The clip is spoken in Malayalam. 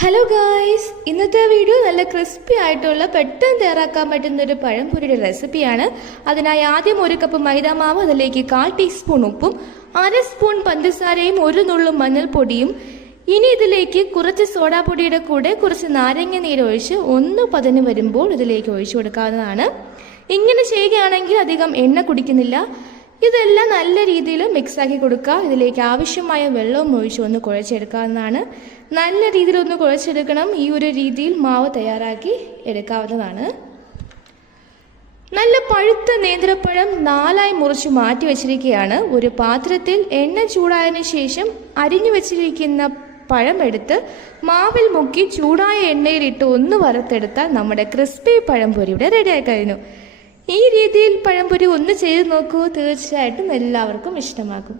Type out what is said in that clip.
ഹലോ ഗായ്സ്, ഇന്നത്തെ വീഡിയോ നല്ല ക്രിസ്പി ആയിട്ടുള്ള പെട്ടെന്ന് തയ്യാറാക്കാൻ പറ്റുന്ന ഒരു പഴംപൊരിയുടെ റെസിപ്പിയാണ്. അതിനായി ആദ്യം 1 കപ്പ് മൈദാമാവ്, അതിലേക്ക് 1/4 ടീസ്പൂൺ ഉപ്പും 1/2 സ്പൂൺ പഞ്ചസാരയും 1 നുള്ളു മഞ്ഞൾപ്പൊടിയും. ഇനി ഇതിലേക്ക് കുറച്ച് സോഡാപ്പൊടിയുടെ കൂടെ കുറച്ച് നാരങ്ങ നീര് ഒഴിച്ച് 1 പതഞ്ഞ് വരുമ്പോൾ ഇതിലേക്ക് ഒഴിച്ചു കൊടുക്കാവുന്നതാണ്. ഇങ്ങനെ ചെയ്യുകയാണെങ്കിൽ അധികം എണ്ണ കുടിക്കുന്നില്ല. ഇതെല്ലാം നല്ല രീതിയിൽ മിക്സാക്കി കൊടുക്കുക. ഇതിലേക്ക് ആവശ്യമായ വെള്ളവും ഒഴിച്ച് ഒന്ന് കുഴച്ചെടുക്കാവുന്നതാണ്. നല്ല രീതിയിൽ ഒന്ന് കുഴച്ചെടുക്കണം. ഈ ഒരു രീതിയിൽ മാവ് തയ്യാറാക്കി എടുക്കാവുന്നതാണ്. നല്ല പഴുത്ത നേന്ത്രപ്പഴം 4ആയി മുറിച്ച് മാറ്റി വെച്ചിരിക്കുകയാണ്. ഒരു പാത്രത്തിൽ എണ്ണ ചൂടായതിനു ശേഷം അരിഞ്ഞു വെച്ചിരിക്കുന്ന പഴം എടുത്ത് മാവിൽ മുക്കി ചൂടായ എണ്ണയിലിട്ട് ഒന്ന് വറുത്തെടുത്താൽ നമ്മുടെ ക്രിസ്പി പഴംപൊരിയുടെ റെഡിയായി കഴിഞ്ഞു. ഈ രീതിയിൽ പഴംപൊരി ഒന്ന് ചെയ്ത് നോക്കൂ, തീർച്ചയായിട്ടും എല്ലാവർക്കും ഇഷ്ടമാകും.